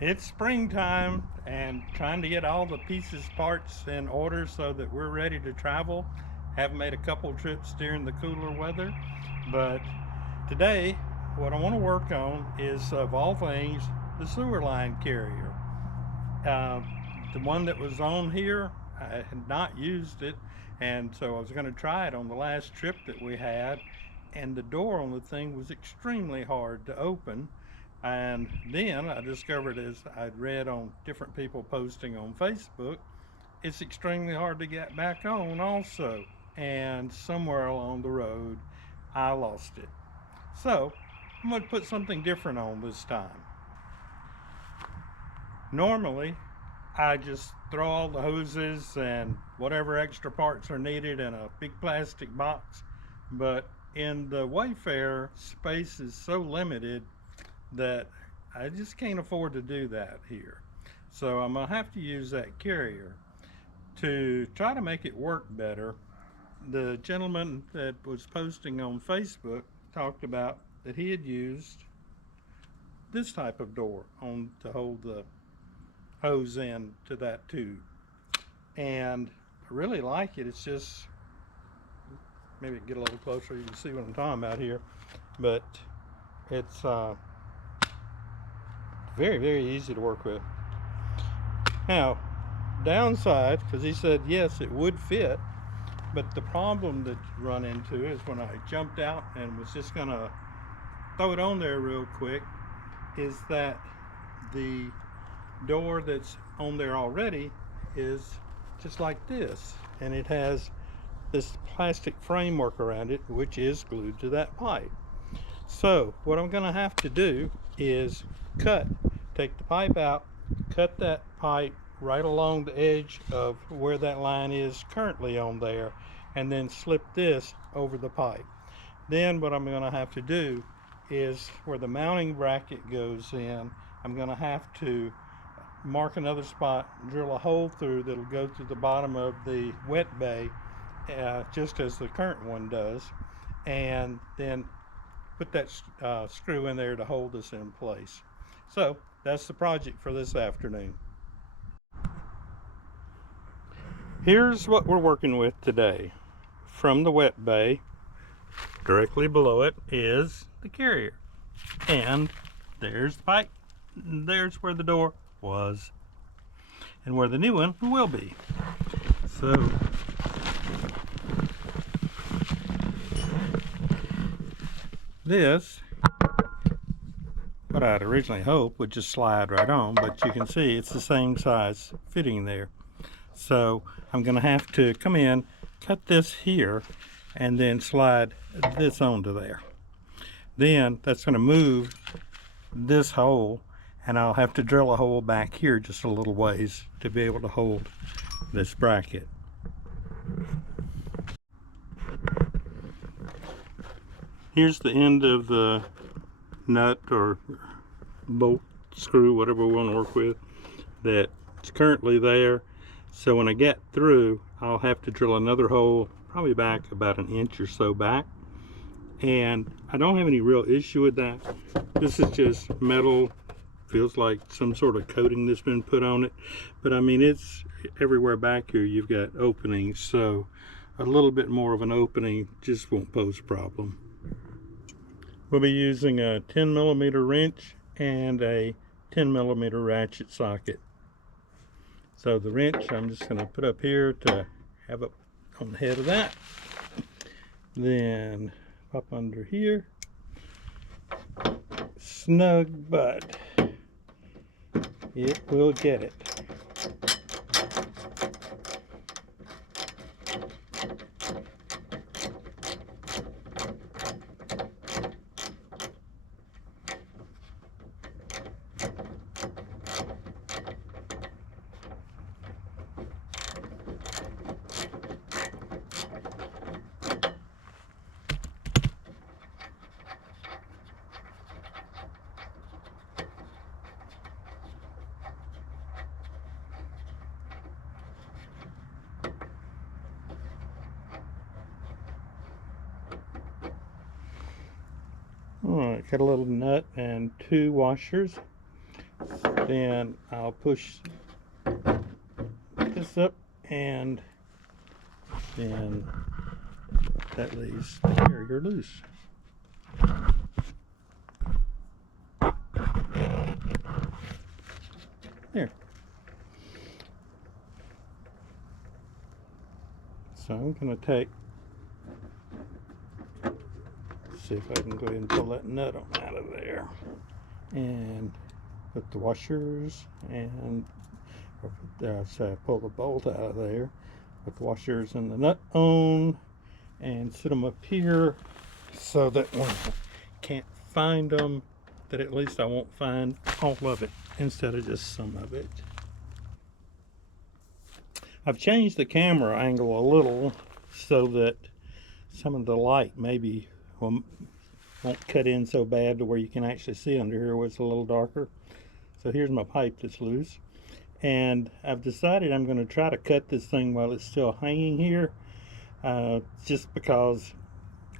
It's springtime and trying to get all the pieces, parts in order so that we're ready to travel. Have made a couple trips during the cooler weather, but today what I want to work on is, of all things, the sewer line carrier. Uh, the one that was on here, I had not used it, and so I was going to try it on the last trip that we had, and the door on the thing was extremely hard to open. And then I discovered, as I'd read on different people posting on Facebook, it's extremely hard to get back on also. And somewhere along the road, I lost it. So I'm going to put something different on this time. Normally, I just throw all the hoses and whatever extra parts are needed in a big plastic box. But in the Wayfarer, space is so limited that I just can't afford to do that here. So I'm going to have to use that carrier to try to make it work better. The gentleman that was posting on Facebook talked about that he had used this type of door on to hold the hose in to that tube. And I really like it. It's just, maybe get a little closer, you can see what I'm talking about here. But it's very, very easy to work with. Now, downside, because he said yes, it would fit, but the problem that you run into is when I jumped out and was just gonna throw it on there real quick, is that the door that's on there already is just like this, and it has this plastic framework around it, which is glued to that pipe. So what I'm going to have to do is take the pipe out, cut that pipe right along the edge of where that line is currently on there, and then slip this over the pipe. Then what I'm going to have to do is where the mounting bracket goes in, I'm going to have to mark another spot, drill a hole through that'll go to the bottom of the wet bay, just as the current one does, and then put that screw in there to hold us in place. So that's the project for this afternoon. Here's what we're working with today. From the wet bay, directly below it is the carrier. And there's the pipe. There's where the door was. And where the new one will be. So this, what I'd originally hoped would just slide right on, but you can see it's the same size fitting there. So I'm going to have to come in, cut this here, and then slide this onto there. Then that's going to move this hole, and I'll have to drill a hole back here just a little ways to be able to hold this bracket. Here's the end of the nut or bolt, screw, whatever we want to work with, that's currently there. So when I get through, I'll have to drill another hole, probably back about an inch or so back. And I don't have any real issue with that. This is just metal, feels like some sort of coating that's been put on it. But I mean, it's everywhere back here you've got openings, so a little bit more of an opening just won't pose a problem. We'll be using a 10mm wrench and a 10mm ratchet socket. So the wrench I'm just going to put up here to have up on the head of that. Then pop under here. Snug, but it will get it. Alright, got a little nut and 2 washers. Then I'll push this up, and then that leaves the carrier loose. There. So I'm going to see if I can go ahead and pull that nut out of there, and put the washers and so I pull the bolt out of there, put the washers and the nut on, and sit them up here so that when I can't find them, that at least I won't find all of it instead of just some of it. I've changed the camera angle a little so that some of the light maybe won't cut in so bad to where you can actually see under here where it's a little darker. So here's my pipe that's loose, and I've decided I'm going to try to cut this thing while it's still hanging here, just because,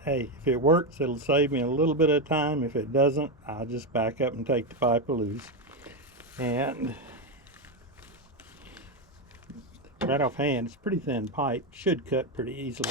hey, if it works, it'll save me a little bit of time. If it doesn't, I'll just back up and take the pipe loose. And right offhand, it's a pretty thin pipe, should cut pretty easily.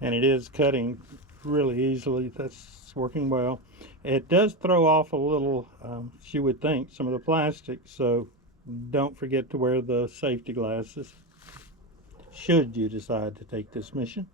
And it is cutting really easily. That's working well. It does throw off a little, as you would think, some of the plastic, so don't forget to wear the safety glasses should you decide to take this mission.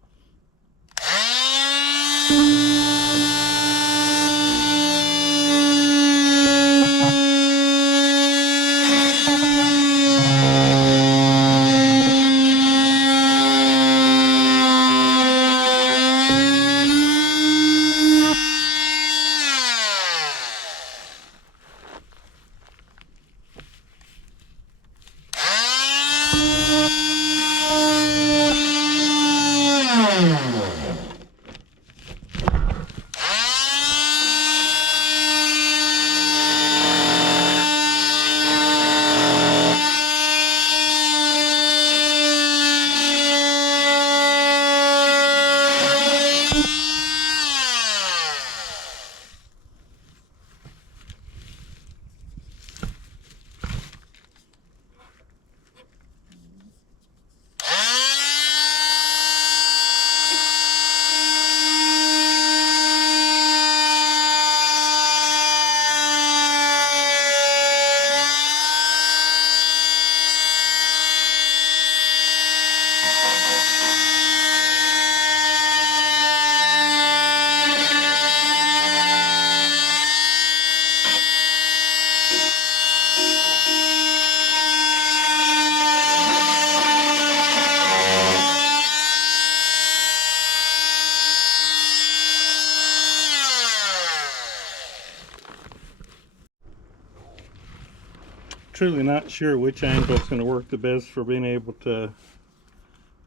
Truly not sure which angle is going to work the best for being able to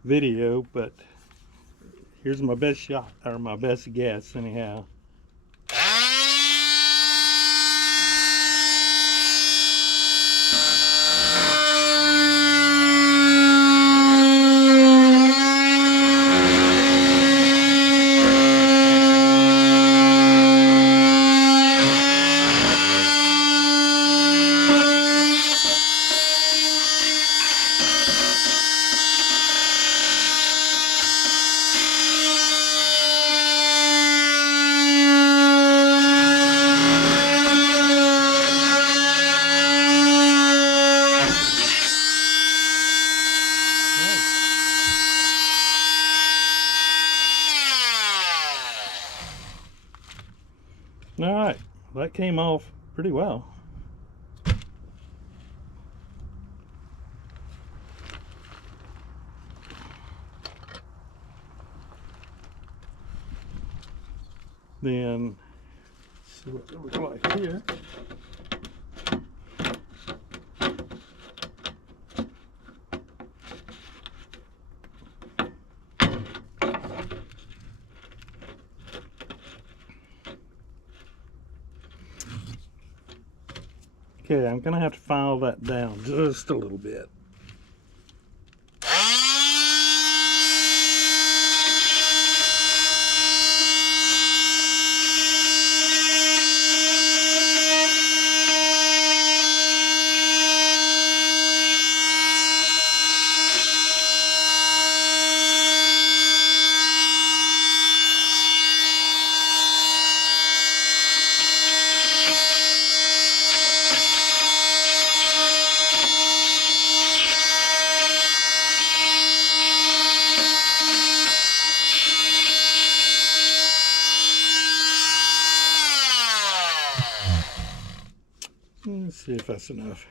video, but here's my best shot, or my best guess anyhow. that came off pretty well. Then see what it looks like here. Okay, I'm gonna have to file that down just a little bit. Let's see if that's enough.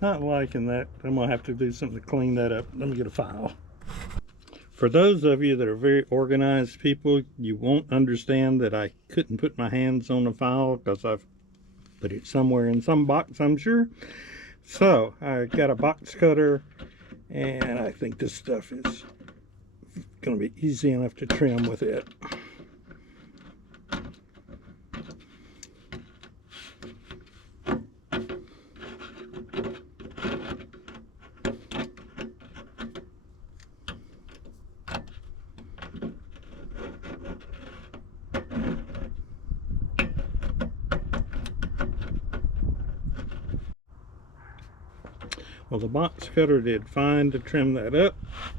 Not liking that. I'm gonna have to do something to clean that up. Let me get a file. For those of you that are very organized people, you won't understand that I couldn't put my hands on the file because I've put it somewhere in some box, I'm sure. So I got a box cutter, and I think this stuff is gonna be easy enough to trim with it. Well, the box cutter did fine to trim that up,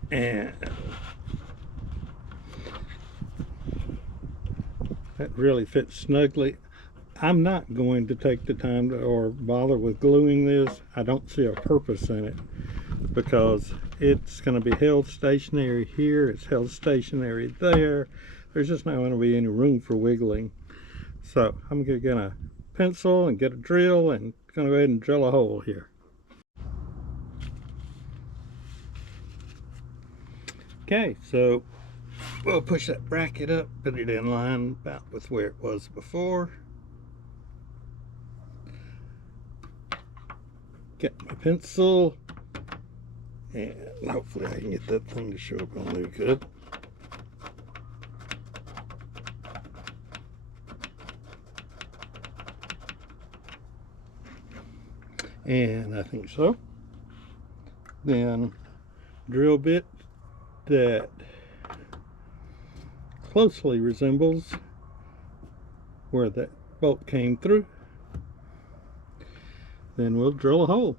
and that really fits snugly. I'm not going to take the time to, or bother with gluing this. I don't see a purpose in it because it's going to be held stationary here. It's held stationary there. There's just not going to be any room for wiggling. So I'm going to get a pencil and get a drill and going to go ahead and drill a hole here. Okay, so we'll push that bracket up, put it in line about with where it was before. Get my pencil, and hopefully I can get that thing to show up on there good. And I think so. Then drill bit that closely resembles where that bolt came through. Then we'll drill a hole.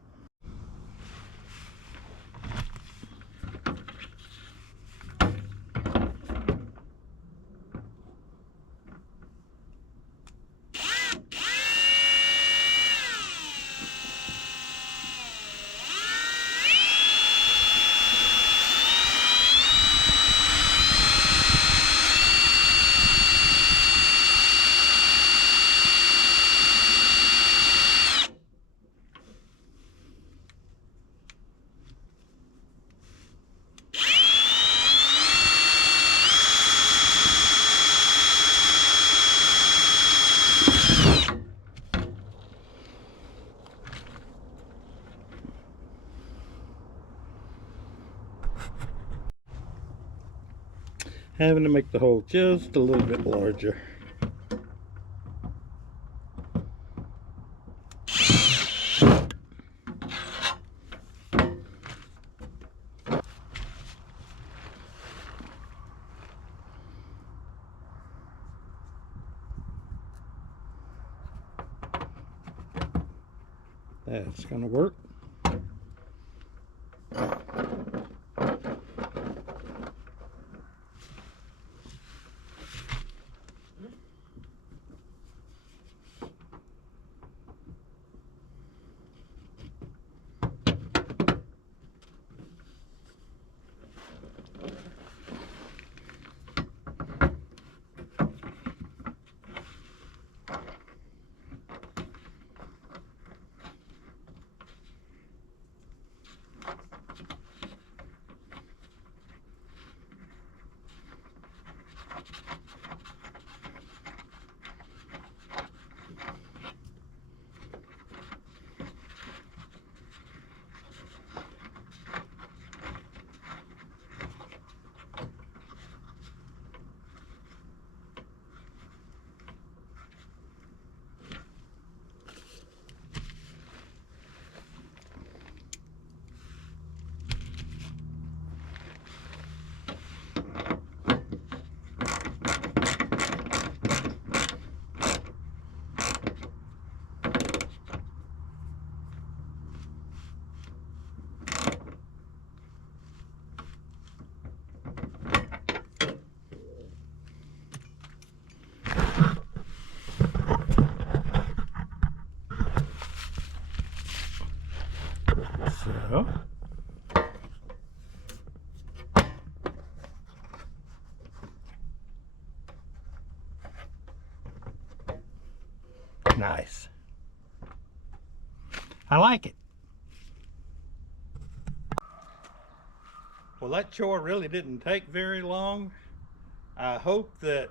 Having to make the hole just a little bit larger. That's gonna work. So, nice. I like it. Well, that chore really didn't take very long. I hope that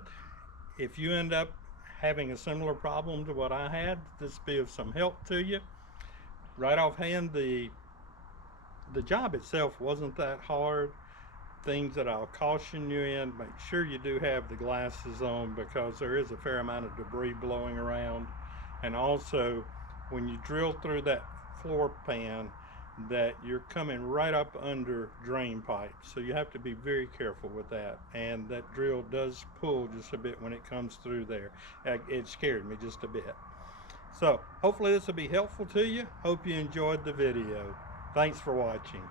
if you end up having a similar problem to what I had, this be of some help to you. Right offhand, the job itself wasn't that hard. Things that I'll caution you in, make sure you do have the glasses on, because there is a fair amount of debris blowing around. And also, when you drill through that floor pan, that you're coming right up under drain pipes, so you have to be very careful with that. And that drill does pull just a bit when it comes through there. It scared me just a bit. So hopefully this will be helpful to you. Hope you enjoyed the video. Thanks for watching.